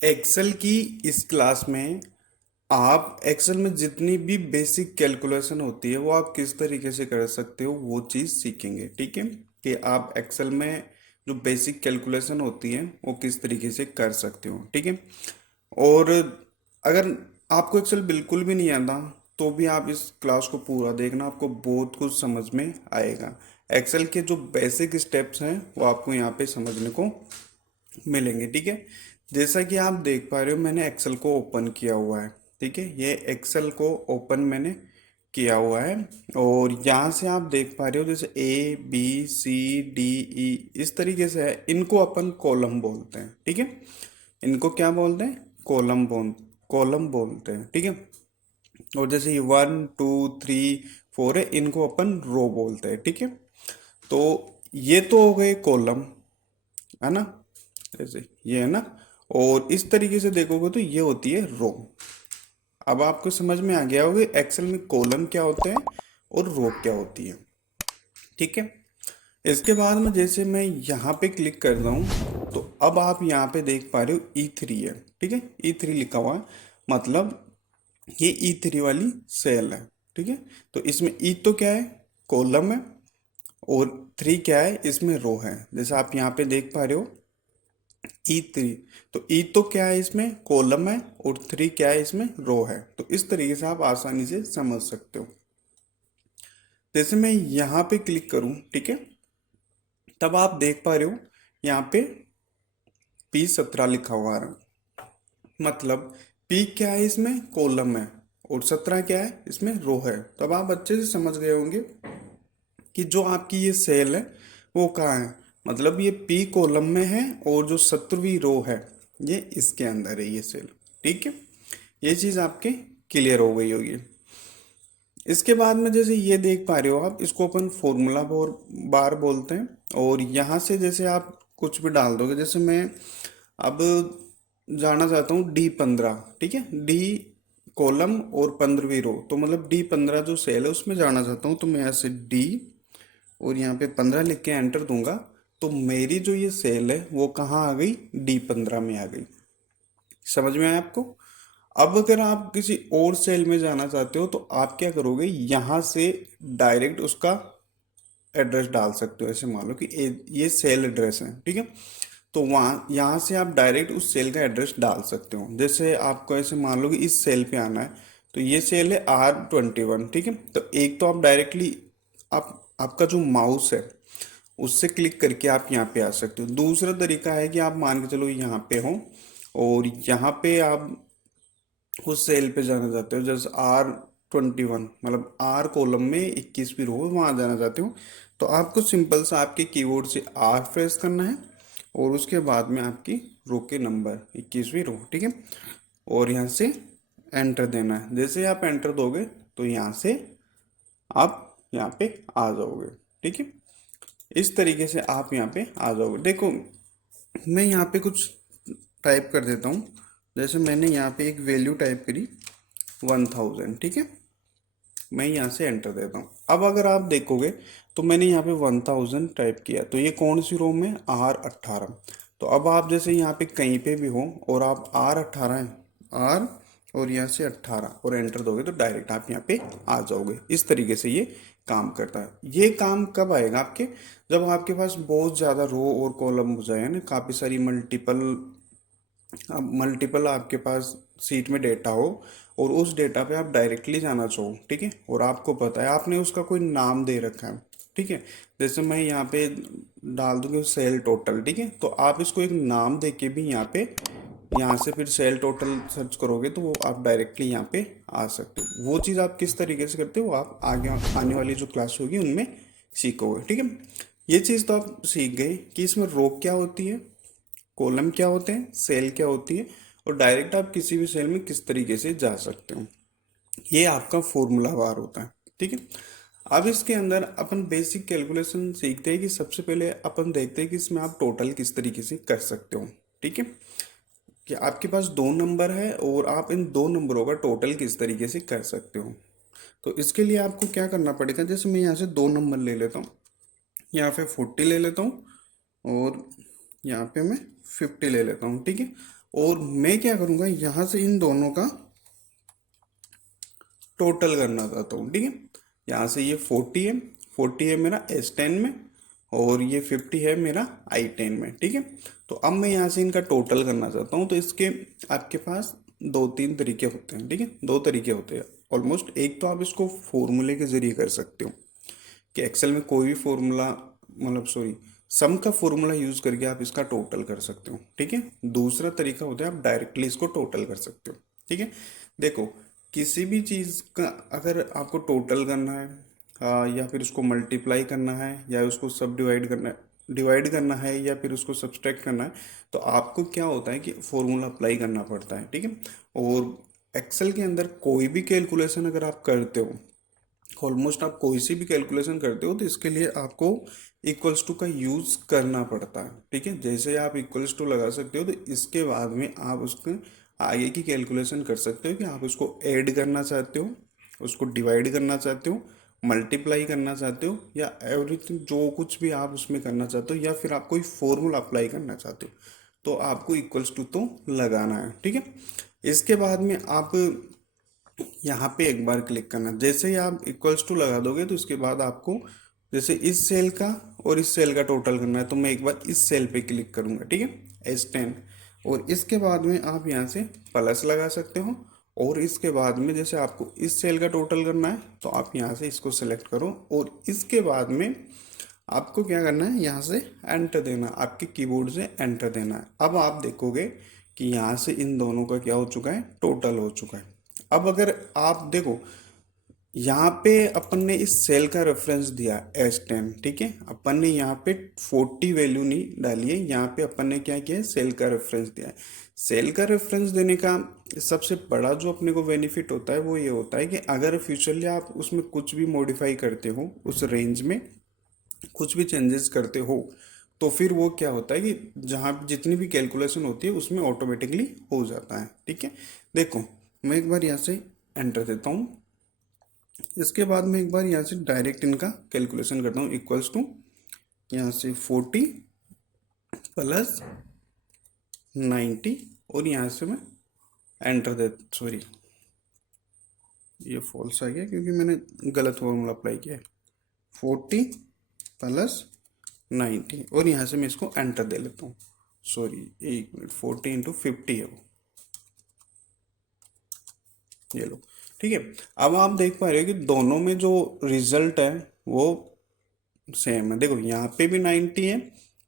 Excel की इस class में आप एक्सेल में जितनी भी बेसिक कैलकुलेशन होती है वो आप किस तरीके से कर सकते हो वो चीज़ सीखेंगे। ठीक है कि आप एक्सेल में जो बेसिक कैलकुलेशन होती है वो किस तरीके से कर सकते हो। ठीक है। और अगर आपको एक्सेल बिल्कुल भी नहीं आता तो भी आप इस क्लास को पूरा देखना, आपको बहुत कुछ समझ में आएगा। एक्सेल के जो बेसिक स्टेप्स हैं वो आपको यहाँ पे समझने को मिलेंगे। ठीक है। जैसा कि आप देख पा रहे हो मैंने एक्सेल को ओपन किया हुआ है। ठीक है, ये एक्सेल को ओपन मैंने किया हुआ है और यहाँ से आप देख पा रहे हो जैसे A B C D E इस तरीके से है। इनको अपन कॉलम बोलते हैं। ठीक है, इनको क्या बोलते हैं? कॉलम बोलते हैं। ठीक है। और जैसे ये 1 2 3 4 है, इनको अपन रो बोलते हैं। ठीक है। तो ये तो हो गए कॉलम, है ना, जैसे ये है ना। और इस तरीके से देखोगे तो ये होती है रो। अब आपको समझ में आ गया होगा एक्सेल में कॉलम क्या होते हैं और रो क्या होती है। ठीक है। इसके बाद में जैसे मैं यहाँ पे क्लिक कर रहा हूँ तो अब आप यहाँ पे देख पा रहे हो E3 है। ठीक है, E3 लिखा हुआ है, मतलब ये E3 वाली सेल है। ठीक है। तो इसमें ई तो क्या है? कॉलम है। और 3 क्या है? इसमें रो है। जैसे आप यहाँ पे देख पा रहे हो E3। तो ई तो क्या है? इसमें कॉलम है। और 3 क्या है? इसमें रो है। तो इस तरीके से आप आसानी से समझ सकते हो। जैसे मैं यहाँ पे क्लिक करूँ, ठीक है, तब आप देख पा रहे हो यहाँ पे P17 लिखा हुआ है। मतलब P क्या है? इसमें कॉलम है। और 17 क्या है? इसमें रो है। तब आप अच्छे से समझ गए होंगे कि जो आपकी ये सेल है वो कहाँ है। मतलब ये P कॉलम में है और जो 17वीं रो है ये इसके अंदर है, ये सेल। ठीक है, ये चीज़ आपके क्लियर हो गई होगी। इसके बाद में जैसे ये देख पा रहे हो आप, इसको अपन फॉर्मूला बार बोलते हैं। और यहाँ से जैसे आप कुछ भी डाल दोगे, जैसे मैं अब जाना चाहता हूँ D15। ठीक है, डी कॉलम और 15वीं रो, तो मतलब D15 जो सेल है उसमें जाना चाहता हूँ। तो मैं ऐसे डी और यहाँ पे 15 लिख के एंटर दूंगा तो मेरी जो ये सेल है वो कहाँ आ गई? D15 में आ गई। समझ में आया आपको? अब अगर आप किसी और सेल में जाना चाहते हो तो आप क्या करोगे? यहाँ से डायरेक्ट उसका एड्रेस डाल सकते हो। ऐसे मान लो कि ये सेल एड्रेस है। ठीक है, तो वहाँ यहाँ से आप डायरेक्ट उस सेल का एड्रेस डाल सकते हो। जैसे आपको ऐसे मान लो कि इस सेल पे आना है, तो ये सेल है R21। ठीक है, तो एक तो आप डायरेक्टली आप आपका जो माउस है उससे क्लिक करके आप यहाँ पे आ सकते हो। दूसरा तरीका है कि आप मान के चलो यहाँ पे हो और यहाँ पे आप उस सेल पे जाना चाहते हो, जैसे R21, मतलब R कॉलम में 21वीं रो वहाँ जाना चाहते हो। तो आपको सिंपल सा आपके कीबोर्ड से R प्रेस करना है और उसके बाद में आपकी रो के नंबर 21वीं रो। ठीक है, और यहाँ से एंटर देना है। जैसे आप एंटर दोगे तो यहाँ से आप यहाँ पे आ जाओगे। ठीक है, इस तरीके से आप यहाँ पे आ जाओगे। देखो मैं यहाँ पे कुछ टाइप कर देता हूँ। जैसे मैंने यहाँ पे एक वैल्यू टाइप करी 1000। ठीक है, मैं यहाँ से एंटर देता हूँ। अब अगर आप देखोगे तो मैंने यहाँ पे 1000 टाइप किया, तो ये कौन सी रो में? R18। तो अब आप जैसे यहाँ पे कहीं पे भी हो और आप R18 है, R और यहाँ से 18 और एंटर दोगे तो डायरेक्ट आप यहाँ पे आ जाओगे। इस तरीके से ये काम करता है। ये काम कब आएगा आपके? जब आपके पास बहुत ज़्यादा रो और कॉलम हो जाए ना, काफ़ी सारी मल्टीपल आपके पास सीट में डेटा हो और उस डेटा पे आप डायरेक्टली जाना चाहो। ठीक है, और आपको पता है आपने उसका कोई नाम दे रखा है। ठीक है, जैसे मैं यहाँ पे डाल दूंगी सेल टोटल। ठीक है, तो आप इसको एक नाम दे के भी यहाँ से फिर सेल टोटल सर्च करोगे तो वो आप डायरेक्टली यहाँ पे आ सकते हो। वो चीज़ आप किस तरीके से करते हो आप आगे आने वाली जो क्लास होगी उनमें सीखोगे। ठीक है, ये चीज़ तो आप सीख गए कि इसमें रो क्या होती है, कॉलम क्या होते हैं, सेल क्या होती है, और डायरेक्ट आप किसी भी सेल में किस तरीके से जा सकते हो। ये आपका फॉर्मूला बार होता है। ठीक है, अब इसके अंदर अपन बेसिक कैलकुलेशन सीखते हैं कि सबसे पहले अपन देखते हैं कि इसमें आप टोटल किस तरीके से कर सकते हो। ठीक है, कि आपके पास दो नंबर है और आप इन दो नंबरों का टोटल किस तरीके से कर सकते हो। तो इसके लिए आपको क्या करना पड़ेगा? जैसे मैं यहाँ से दो नंबर ले लेता हूँ, यहाँ पे 40 ले लेता हूँ और यहाँ पे मैं 50 ले लेता हूँ। ठीक है, और मैं क्या करूँगा, यहाँ से इन दोनों का टोटल करना चाहता हूँ, ठीक है। यहाँ से ये 40 है, 40 है मेरा S10 में, और ये 50 है मेरा I10 में, ठीक है। तो अब मैं यहाँ से इनका टोटल करना चाहता हूँ। तो इसके आपके पास दो तीन तरीके होते हैं, ठीक है, दो तरीके होते हैं ऑलमोस्ट। एक तो आप इसको फॉर्मूले के जरिए कर सकते हो कि एक्सेल में कोई भी फॉर्मूला, मतलब सॉरी, सम का फॉर्मूला यूज करके आप इसका टोटल कर सकते हो, ठीक है। दूसरा तरीका होता है आप डायरेक्टली इसको टोटल कर सकते हो, ठीक है। देखो, किसी भी चीज़ का अगर आपको टोटल करना है, या फिर उसको मल्टीप्लाई करना है, या उसको सब डिवाइड करना है, या फिर उसको सब्सट्रैक्ट करना है, तो आपको क्या होता है कि फॉर्मूला अप्लाई करना पड़ता है, ठीक है। और एक्सेल के अंदर कोई भी कैलकुलेशन अगर आप करते हो, ऑलमोस्ट आप कोई सी भी कैलकुलेशन करते हो, तो इसके लिए आपको इक्वल्स टू का यूज़ करना पड़ता है, ठीक है। जैसे आप इक्वल्स टू लगा सकते हो, तो इसके बाद में आप उसके आगे की कैलकुलेशन कर सकते हो कि आप उसको ऐड करना चाहते हो, उसको डिवाइड करना चाहते हो, मल्टीप्लाई करना चाहते हो, या एवरीथिंग जो कुछ भी आप उसमें करना चाहते हो, या फिर आप कोई फॉर्मूला अप्लाई करना चाहते हो, तो आपको इक्वल्स टू तो लगाना है, ठीक है। इसके बाद में आप यहाँ पे एक बार क्लिक करना। जैसे ही आप इक्वल्स टू लगा दोगे, तो इसके बाद आपको जैसे इस सेल का और इस सेल का टोटल करना है, तो मैं एक बार इस सेल पे क्लिक करूंगा, ठीक है, S10। और इसके बाद में आप यहाँ से प्लस लगा सकते हो। और इसके बाद में जैसे आपको इस सेल का टोटल करना है, तो आप यहाँ से इसको सेलेक्ट करो, और इसके बाद में आपको क्या करना है, यहाँ से एंटर देना, आपके कीबोर्ड से एंटर देना है। अब आप देखोगे कि यहाँ से इन दोनों का क्या हो चुका है, टोटल हो चुका है। अब अगर आप देखो, यहाँ पे अपन ने इस सेल का रेफरेंस दिया S10, ठीक है। अपन ने यहाँ पे 40 वैल्यू नहीं डाली है, यहाँ पे अपन ने क्या किया है, सेल का रेफरेंस दिया है। सेल का रेफरेंस देने का सबसे बड़ा जो अपने को बेनिफिट होता है, वो ये होता है कि अगर फ्यूचरली आप उसमें कुछ भी मॉडिफाई करते हो, उस रेंज में कुछ भी चेंजेस करते हो, तो फिर वो क्या होता है कि जहाँ जितनी भी कैलकुलेशन होती है उसमें ऑटोमेटिकली हो जाता है, ठीक है। देखो, मैं एक बार यहाँ से एंटर देता हूँ। इसके बाद में एक बार यहाँ से डायरेक्ट इनका कैलकुलेशन करता हूँ, इक्वल्स टू यहाँ से 40 प्लस 90, और यहाँ से मैं एंटर दे, सॉरी ये फॉल्स आ गया क्योंकि मैंने गलत फॉर्मूला अप्लाई किया है। 40 प्लस 90, और यहाँ से मैं इसको एंटर दे लेता हूँ, सॉरी 1 मिनट, 40 इंटू 50 है वो, ये लो, ठीक है। अब आप देख पा रहे हो कि दोनों में जो रिजल्ट है वो सेम है। देखो, यहाँ पे भी 90 है,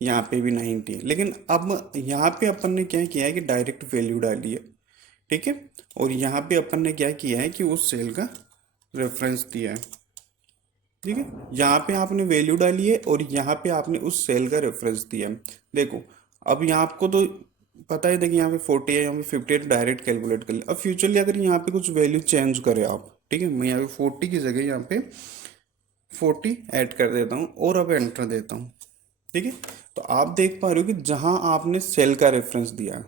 यहाँ पे भी 90 है, लेकिन अब यहाँ पे अपन ने क्या किया है कि डायरेक्ट वैल्यू डाली है, ठीक है। और यहाँ पे अपन ने क्या किया है कि उस सेल का रेफरेंस दिया है, ठीक है। यहाँ पे आपने वैल्यू डाली है, और यहाँ पे आपने उस सेल का रेफरेंस दिया है। देखो, अब यहाँ आपको तो पता ही था कि यहाँ पे 40 है, यहाँ पे 50 है, तो डायरेक्ट कैलकुलेट कर ले। अब फ्यूचरली अगर यहाँ पे कुछ वैल्यू चेंज करें आप, ठीक है, मैं यहाँ पे 40 की जगह यहाँ पे 40 ऐड कर देता हूँ, और अब एंटर देता हूँ, ठीक है। तो आप देख पा रहे हो कि जहाँ आपने सेल का रेफरेंस दिया है,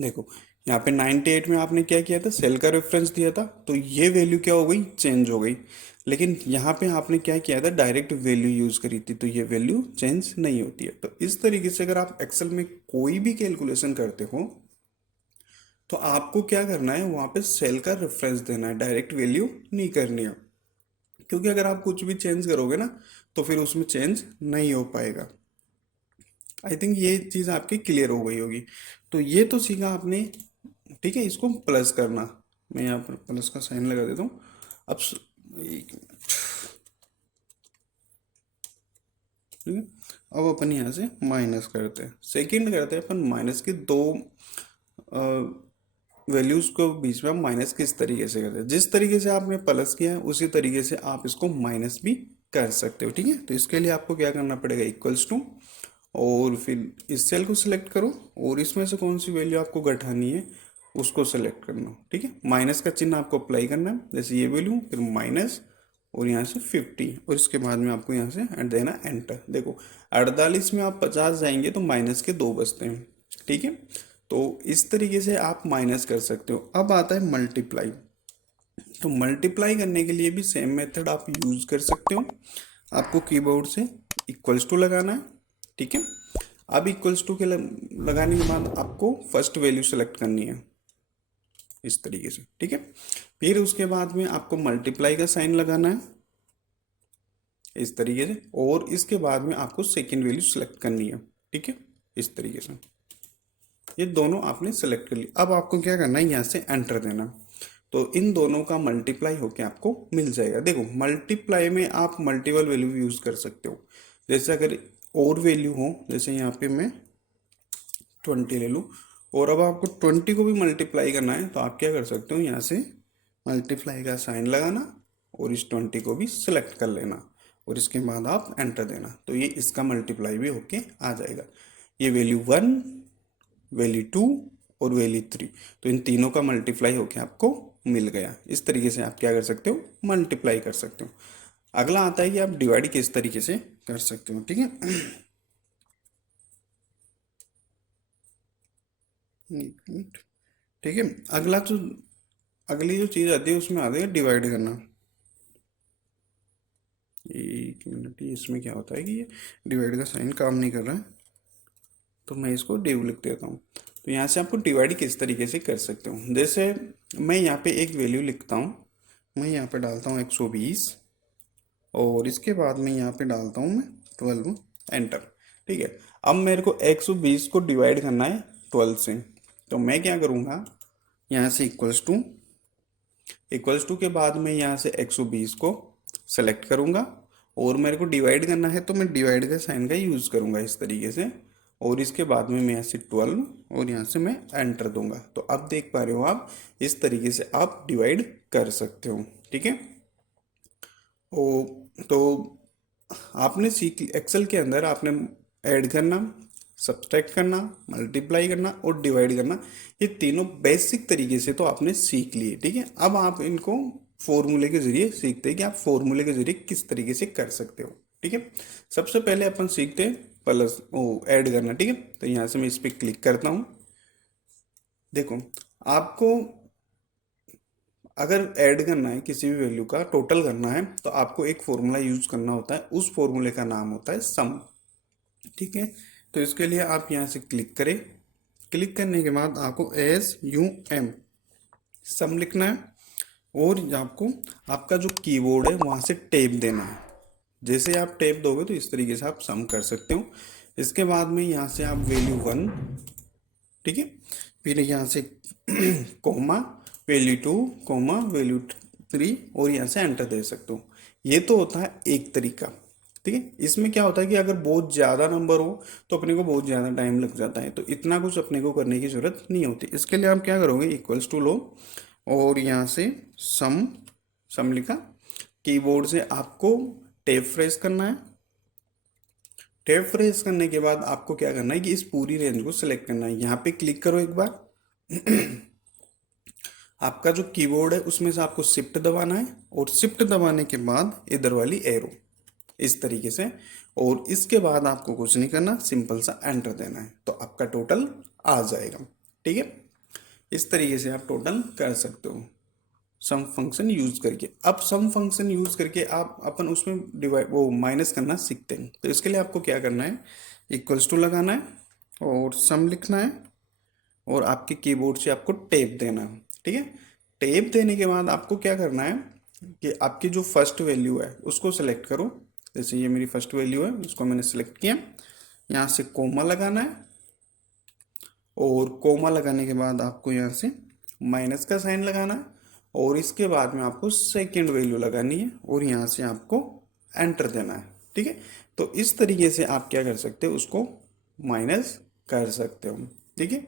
देखो यहाँ पे 98 में आपने क्या किया था, सेल का रेफरेंस दिया था, तो ये वैल्यू क्या हो गई, चेंज हो गई। लेकिन यहाँ पे आपने क्या किया था, डायरेक्ट वैल्यू यूज करी थी, तो ये वैल्यू चेंज नहीं होती है। तो इस तरीके से अगर आप एक्सेल में कोई भी कैलकुलेशन करते हो, तो आपको क्या करना है, वहाँ पे सेल का रेफरेंस देना है, डायरेक्ट वैल्यू नहीं करनी है। क्योंकि अगर आप कुछ भी चेंज करोगे ना, तो फिर उसमें चेंज नहीं हो पाएगा। आई थिंक ये चीज़ आपकी क्लियर हो गई होगी। तो ये तो सीखा आपने, ठीक है। इसको प्लस करना, मैं यहाँ पर प्लस का साइन लगा देता हूँ। अब एक मिनट, ठीक है। अब अपन यहाँ से माइनस करते हैं, सेकंड करते हैं अपन माइनस के दो वैल्यूज को बीच में हम माइनस किस तरीके से करते हैं। जिस तरीके से आपने प्लस किया है, उसी तरीके से आप इसको माइनस भी कर सकते हो, ठीक है। तो इसके लिए आपको क्या करना पड़ेगा, इक्वल्स टू, और फिर इस सेल को सिलेक्ट करो, और इसमें से कौन सी वैल्यू आपको घटानी है उसको सेलेक्ट करना, ठीक है। माइनस का चिन्ह आपको अप्लाई करना है, जैसे ये वैल्यू, फिर माइनस, और यहाँ से 50, और इसके बाद में आपको यहाँ से देना एंटर। देखो, 48 में आप 50 जाएंगे तो माइनस के दो बचते हैं, ठीक है। तो इस तरीके से आप माइनस कर सकते हो। अब आता है मल्टीप्लाई। तो मल्टीप्लाई करने के लिए भी सेम मेथड आप यूज कर सकते हो। आपको कीबोर्ड से इक्वल्स टू लगाना है, ठीक है। अब इक्वल्स टू के लगाने के बाद आपको फर्स्ट वैल्यू सेलेक्ट करनी है इस तरीके से, ठीक है। फिर उसके बाद में आपको मल्टीप्लाई का साइन लगाना है इस तरीके से, और इसके बाद में आपको सेकेंड वैल्यू सेलेक्ट करनी है, ठीक है, इस तरीके से। ये दोनों आपने सेलेक्ट कर ली। अब आपको क्या करना है, यहाँ से एंटर देना, तो इन दोनों का मल्टीप्लाई होके आपको मिल जाएगा। देखो मल्टीप्लाई में आप मल्टीपल वैल्यू यूज कर सकते हो। जैसे अगर और वैल्यू हो, जैसे यहाँ पे मैं 20 ले लूँ, और अब आपको 20 को भी मल्टीप्लाई करना है, तो आप क्या कर सकते हो, यहाँ से मल्टीप्लाई का साइन लगाना और इस 20 को भी सिलेक्ट कर लेना, और इसके बाद आप एंटर देना, तो ये इसका मल्टीप्लाई भी होके आ जाएगा। ये वैल्यू 1, वैल्यू 2 और वैल्यू 3, तो इन तीनों का मल्टीप्लाई होके आपको मिल गया। इस तरीके से आप क्या कर सकते हो, मल्टीप्लाई कर सकते हो। अगला आता है कि आप डिवाइड किस तरीके से कर सकते हो, ठीक है। एक मिनट, ठीक है। अगली जो चीज़ आती है उसमें आता है डिवाइड करना। एक मिनट, ये इसमें क्या होता है कि ये डिवाइड का साइन काम नहीं कर रहा है, तो मैं इसको डिव लिख देता हूँ। तो यहाँ से आपको डिवाइड किस तरीके से कर सकते हो, जैसे मैं यहाँ पे एक वैल्यू लिखता हूँ, मैं यहाँ पे डालता हूँ 120, और इसके बाद में यहाँ पे डालता हूँ मैं 12, एंटर, ठीक है। अब मेरे को 120 को डिवाइड करना है 12 से, तो मैं क्या करूँगा, यहाँ से इक्वल्स टू के बाद में यहाँ से 120 को सेलेक्ट करूँगा, और मेरे को डिवाइड करना है तो मैं डिवाइड का साइन का यूज़ करूँगा इस तरीके से, और इसके बाद में मैं यहाँ से 12 और यहाँ से मैं एंटर दूंगा। तो अब देख पा रहे हो आप, इस तरीके से आप डिवाइड कर सकते हो, ठीक है। ओ तो आपने सीख, एक्सेल के अंदर आपने ऐड करना, सब्सट्रैक्ट करना, मल्टीप्लाई करना और डिवाइड करना, ये तीनों बेसिक तरीके से तो आपने सीख लिए, ठीक है। अब आप इनको फॉर्मूले के जरिए सीखते हैं कि आप फॉर्मूले के जरिए किस तरीके से कर सकते हो, ठीक है। सबसे पहले अपन सीखते हैं प्लस वो ऐड करना, ठीक है। तो यहाँ से मैं इस पर क्लिक करता हूँ। देखो आपको अगर ऐड करना है किसी भी वैल्यू का, टोटल करना है, तो आपको एक फॉर्मूला यूज करना होता है, उस फॉर्मूले का नाम होता है सम, ठीक है। तो इसके लिए आप यहाँ से क्लिक करें, क्लिक करने के बाद आपको SUM सम लिखना है, और आपको आपका जो कीबोर्ड है वहाँ से टैब देना है। जैसे आप टैब दोगे तो इस तरीके से आप सम कर सकते हो। इसके बाद में यहाँ से आप वैल्यू 1, ठीक है, फिर यहाँ से कोमा वैल्यू 2, कोमा वैल्यू 3, और यहाँ से एंटर दे सकते हो। ये तो होता है एक तरीका, ठीक है। इसमें क्या होता है कि अगर बहुत ज़्यादा नंबर हो तो अपने को बहुत ज़्यादा टाइम लग जाता है, तो इतना कुछ अपने को करने की ज़रूरत नहीं होती। इसके लिए आप क्या करोगे, इक्वल्स टू लो, और यहाँ से सम सम लिखा, कीबोर्ड से आपको टैब प्रेस करना है। टैब प्रेस करने के बाद आपको क्या करना है कि इस पूरी रेंज को सिलेक्ट करना है। यहाँ पे क्लिक करो एक बार। आपका जो कीबोर्ड है उसमें से आपको शिफ्ट दबाना है, और शिफ्ट दबाने के बाद इधर वाली एरो इस तरीके से, और इसके बाद आपको कुछ नहीं करना, सिंपल सा एंटर देना है, तो आपका टोटल आ जाएगा, ठीक है। इस तरीके से आप टोटल कर सकते हो सम फंक्शन यूज करके। अब सम फंक्शन यूज करके आप अपन उसमें डिवाइड वो माइनस करना सीखते हैं। तो इसके लिए आपको क्या करना है, इक्वल्स टू लगाना है और सम लिखना है, और आपके कीबोर्ड से आपको टैब देना है, ठीक है। टैब देने के बाद आपको क्या करना है कि आपकी जो फर्स्ट वैल्यू है उसको सेलेक्ट करो। जैसे ये मेरी फर्स्ट वैल्यू है, उसको मैंने सेलेक्ट किया, यहाँ से कोमा लगाना है, और कोमा लगाने के बाद आपको यहाँ से माइनस का साइन लगाना है, और इसके बाद में आपको सेकेंड वैल्यू लगानी है, और यहाँ से आपको एंटर देना है, ठीक है। तो इस तरीके से आप क्या कर सकते हो, उसको माइनस कर सकते हो, ठीक है।